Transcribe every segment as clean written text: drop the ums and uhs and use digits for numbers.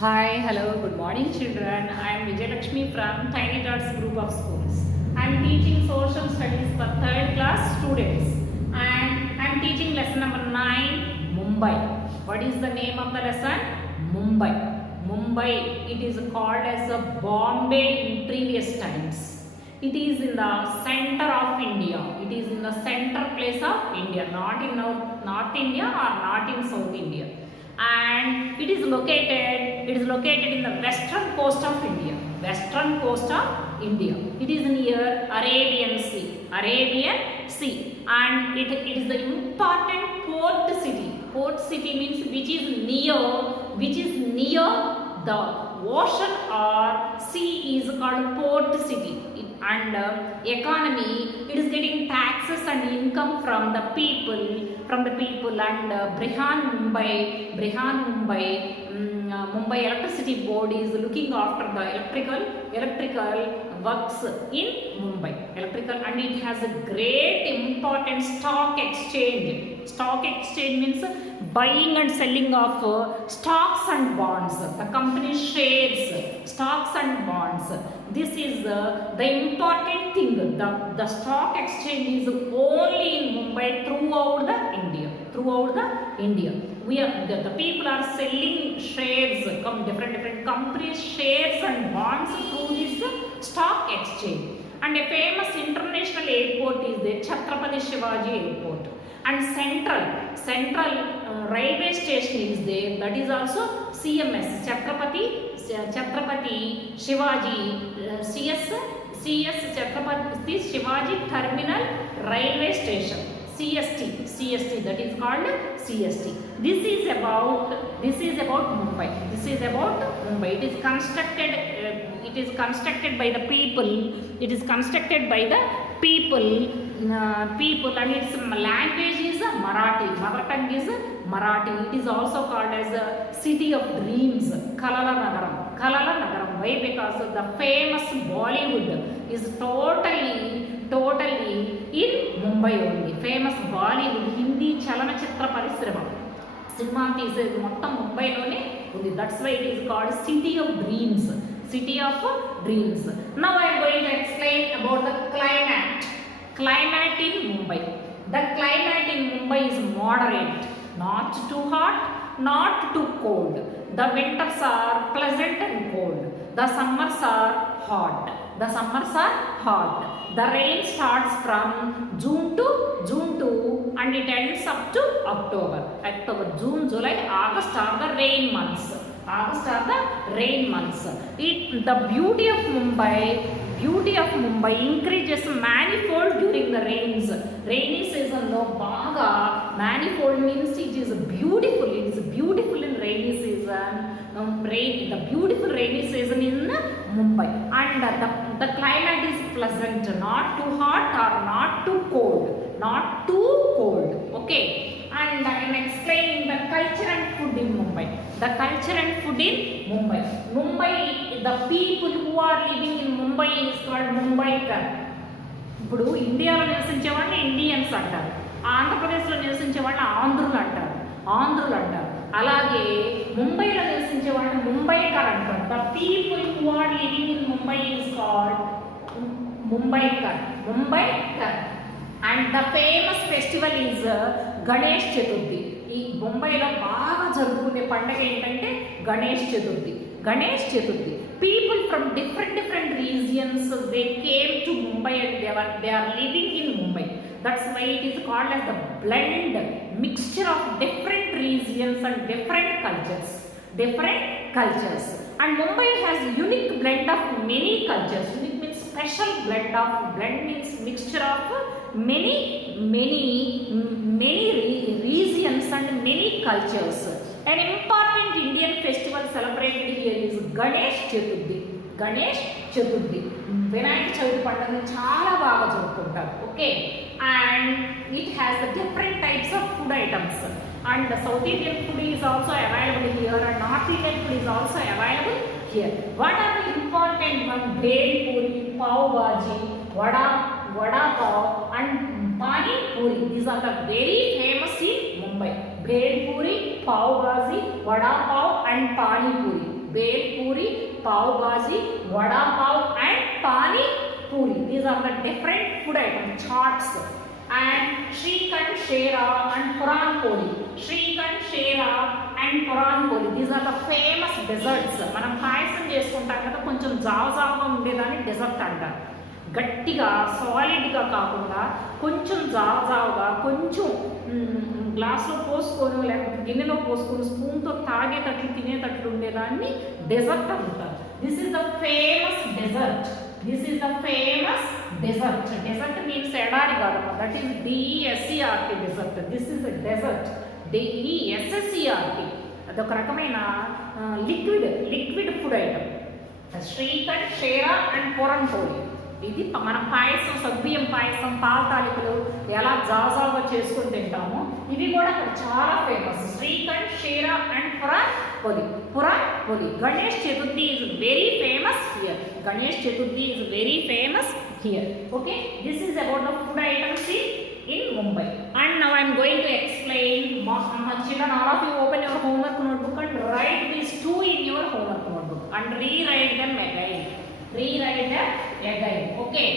Hi, hello, good morning children. I am Vijayalakshmi from Tiny Tots Group of Schools. I am teaching social studies for 3rd class students and I am teaching lesson number 9, Mumbai. What is the name of the lesson? Mumbai. Mumbai, it is called as a Bombay in previous times. It is in the center of India. It is in the center place of India, not in North India or not in South India. And it is located in the western coast of India. It is near Arabian Sea, and it is the important port city. Port city means which is near the ocean or sea is called port city. And economy, it is getting taxes and income from the people and Mumbai Electricity Board is looking after the electrical works in Mumbai. And it has a great important stock exchange. Stock exchange means buying and selling of stocks and bonds. The company shares, stocks and bonds. This is the important thing. The stock exchange is only in Mumbai throughout the India. The people are selling shares, different companies shares and bonds through this stock exchange. And a famous international airport is the Chhatrapati Shivaji Airport. And central railway station is there, that is also CMS, Chhatrapati Shivaji, CS Chhatrapati Shivaji Terminal Railway Station, CST, that is called CST. This is about Mumbai. It is constructed by the people, and its language is Marathi. Mother tongue is Marathi. It is also called as a city of dreams, Kalala Nagaram. Why? Because the famous Bollywood is totally in Mumbai only. Famous Bollywood, Hindi Chalanachitra Parishrama, cinema thesis mottam Mumbai lone undi. That's why it is called city of dreams. Now I am going to explain about the climate in Mumbai. The climate in Mumbai is moderate, not too hot, not too cold. The winters are pleasant and cold. The summers are hot. The rain starts from June to and it ends up to October. June, July, August are the rain months. The beauty of Mumbai increases manifold during the rains. Rainy season lo baga manifold means it is beautiful. It is beautiful in rainy season. The beautiful rainy season in Mumbai, and the climate is pleasant, not too hot or not too cold. Okay, and I am explaining the culture and food in Mumbai. Mumbai, the people who are living in Mumbai is called Mumbaikar. ఇప్పుడు ఇండియాలో నివసించే వాళ్ళని Indians అంటారు, ఆంధ్రప్రదేశ్లో నివసించే వాళ్ళని ఆంధ్రులు అంటారు. అలాగే ముంబైలో నివసించే వాళ్ళని ముంబైకర్ అంటారు. The people who are living in Mumbai is called Mumbaikar. And the famous festival is Ganesh Chaturthi. ఈ ముంబైలో బాగా జరుపుకునే పండుగ ఏంటంటే Ganesh Chaturthi. People from different regions, they came to Mumbai and they are living in Mumbai. That's why it is called as the mixture of different regions and different cultures. And Mumbai has unique blend of many cultures. Unique means special blend means mixture of many regions and many cultures. An important Indian festival celebrated here is Ganesh Chaturthi. Vinayak Chavithi పండుగను చాలా బాగా జరుపుకుంటారు. Okay, and it has different types of food items. And the South Indian food is also available here, and North Indian food is also available here. What are the important ones? Bhel puri, pav bhaji, vada pav, and pani puri. These are the very famous in Mumbai. Bhelpuri, Pav Bhaji, Vada Pav and Pani Puri. Bhelpuri, Pav Bhaji, Vada Pav and Pani Puri. These are the different food items, charts. And Shrikhand, Shera and Puran Poli. Shrikhand, Shera and Puran Poli. These are the famous desserts. మనం పాయసం చేసుకుంటాం కదా, కొంచెం జావగా ఉండేదాన్ని dessert అంటారు. గట్టిగా సాలిడ్గా కాకుండా కొంచెం జావగా, కొంచెం గ్లాస్లో పోసుకొని లేకపోతే గిన్నెలో పోసుకొని స్పూన్తో తాగేటట్లు తినేటట్లు ఉండేదాన్ని డెజర్ట్ అంటారు. This is the famous dessert. This is the famous dessert. Dessert means ఎడారి కాదమ్మా, that is DESERT desert. This is the dessert, DESSERT. అదొక రకమైన liquid food item. Shrikhand, Sheera and Puran Poli. ఇది మన పాయసం, సగ్గుబియ్యం పాయసం, పాల తాలికలు ఎలా జాజాగా చేసుకొని తింటామో ఇవి కూడా అక్కడ చాలా ఫేమస్. శ్రీఖండ్, షేరా అండ్ పురాన్ పోలి. Ganesh Chaturthi is very famous here. Ganesh Chaturthi is very famous here. Okay, this is about the food items in Mumbai. And now I am going to explain. Children, all of you open your homework notebook and write these two in your homework notebook and rewrite them again. Okay,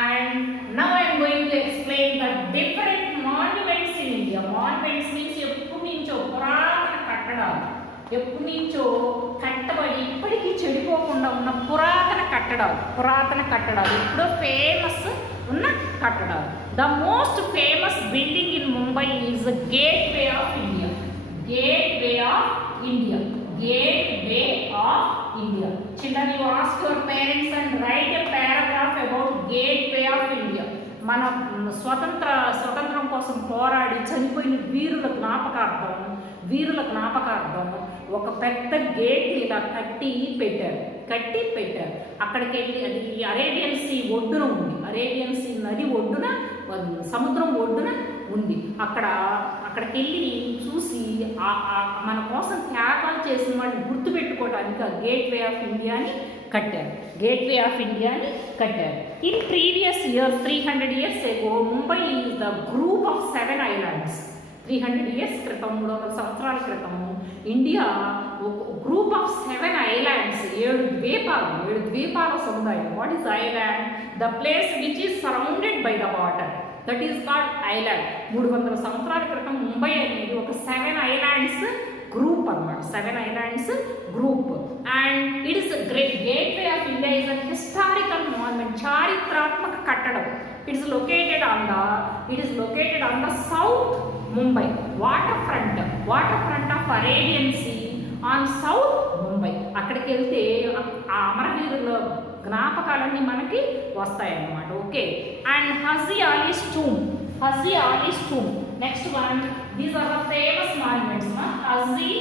and now I am going to explain the different monuments in India. Monuments means ఎప్పుడు నుంచో పురాతన కట్టడాలు, ఎప్పుడు నుంచో కట్టబడి ఇప్పటికీ చెడిపోకుండా ఉన్న పురాతన కట్టడాలు, ఇప్పుడు ఫేమస్ ఉన్న కట్టడాలు. The most famous building in Mumbai is gateway of India. Children, you ask your parents and write a paragraph about Gateway of India. మన స్వతంత్రం కోసం పోరాడి చనిపోయిన వీరుల జ్ఞాపకార్థం ఒక పెద్ద గేట్ ఇలా కట్టి పెట్టారు. అక్కడికి వెళ్ళి, అది అరేబియన్ సీ ఒడ్డున ఉంది, అరేబియన్ సీ నది ఒడ్డున, సముద్రం ఒడ్డున ఉంది. అక్కడికి వెళ్ళి చూసి మన కోసం త్యాగాలు చేసిన వాళ్ళు గుర్తుపెట్టుకోవడానికి ఆ గేట్వే ఆఫ్ ఇండియాని కట్టారు. In previous years 300 years ago, Mumbai is the group of 7 islands. 300 years క్రితం, 300 సంవత్సరాల క్రితము ఇండియా ఒక గ్రూప్ ఆఫ్ 7 islands, 7 ద్వీపాల సముదాయం. What is island? The place which is surrounded by the water, that is called island. 300 సంవత్సరాల క్రితం ముంబై అనేది ఒక 7 islands గ్రూప్ అన్నమాట, 7 islands group. And it is gateway of India is a historical monument, చారిత్రాత్మక కట్టడం. It is located on the south Mumbai water front of Arabian sea on south Mumbai. అక్కడికి వెళ్తే ఆ అమరవీరుల జ్ఞాపకాలన్నీ మనకి వస్తాయన్నమాట. Okay, and Haji Ali's tomb. Next one, these are the famous monuments. Haji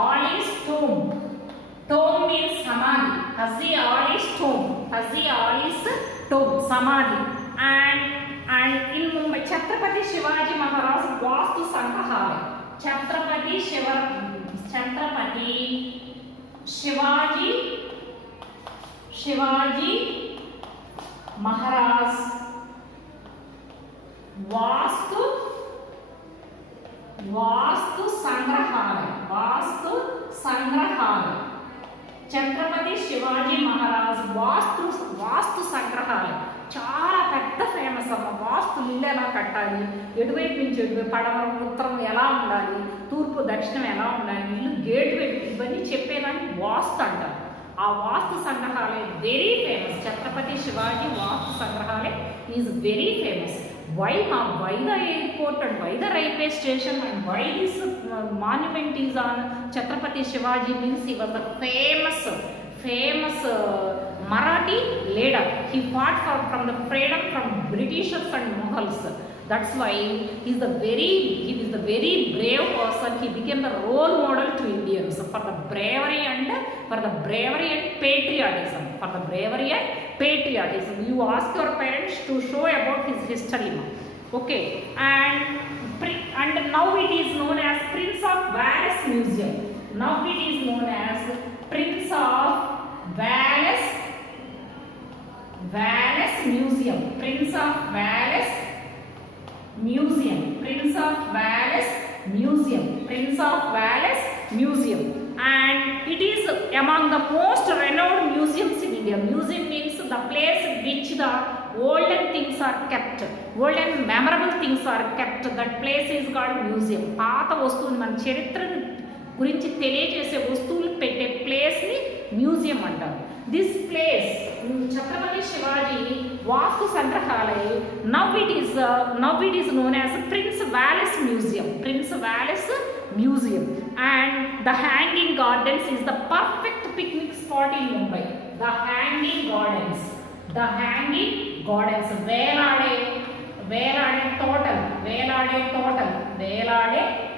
Ali's tomb. Tomb means సమాధి. హజీ అలీస్ టూమ్ సమాధి. And in Mumbai, Chhatrapati Shivaji Maharaj Vastu Sangrahalaya. Chhatrapati Shivaji Maharaj Vastu Sangrahalaya. Chhatrapati Shivaji Maharaj Vastu Sangrahalaya. చాలా పెద్ద famous అమ్మ. వాస్తులు ఇల్లు ఎలా కట్టాలి, ఎటువైపు నుంచి ఎటువైపు, పడమర ఉత్తరం ఎలా ఉండాలి, తూర్పు దక్షిణం ఎలా ఉండాలి, ఇల్లు గేట్వే, ఇవన్నీ చెప్పేదాన్ని వాస్తు అంటారు. ఆ Vastu Sangrahalaya very famous. Chhatrapati Shivaji Vastu Sangrahalaya is very famous. Why the airport and why the railway station and why this monument is on Chhatrapati Shivaji means he was a famous Marathi leader. He fought from the freedom from Britishers and Mughals. That's why he is the very brave person. He became the role model to Indians for the bravery and patriotism. You ask your parents to show about his history. Okay, and now it is known as Prince of Wales Museum. Prince of Wales Museum Museum. Prince of Wales Museum. Prince of Wales Museum. And it is among the most renowned museums in India. Museum means the place which the olden things are kept. Olden memorable things are kept. That place is called museum. పాత వస్తువులు మన చరిత్రను గురించి తెలియజేసే వస్తువులు పెట్టే ప్లేస్ని museum అంటారు. This place Chhatrapati Shivaji Vastu Sangrahalaya now it is known as Prince Wales museum. Prince Wales museum. And the hanging gardens is the perfect picnic spot in Mumbai. The hanging gardens వేలాడే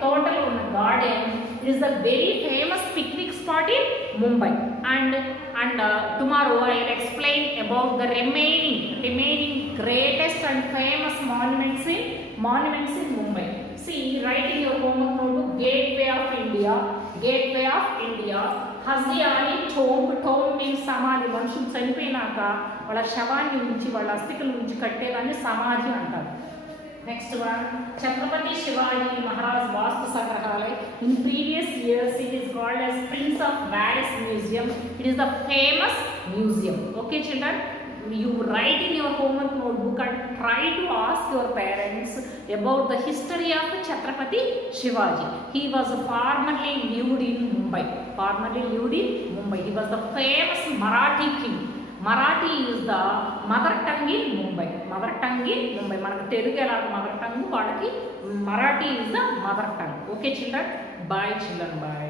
తోటలు ఉన్న garden is a very famous picnic spot in Mumbai. And tomorrow I will explain about the remaining greatest and famous monuments in Mumbai. See, write in your homework notebook, Gateway of India, Haziani tomb means సమాధి. మనుషులు చనిపోయినాక వాళ్ళ శవాన్ని ఉంచి వాళ్ళ అస్థికల నుంచి కట్టేదాన్ని సమాధి అంటారు. Next one, Chhatrapati Shivaji Maharaj Vastu Sangrahalaya. In previous years, it is called as Prince of Wales Museum. It is the famous museum. Okay, children, you write in your homework notebook and try to ask your parents about the history of Chhatrapati Shivaji. He was formerly lived in Mumbai. He was the famous Marathi king. Marathi is the mother tongue in Mumbai. మనకు తెలుగు ఎలా mother tongue, వాళ్ళకి Marathi is the mother tongue. Okay children, bye children, bye.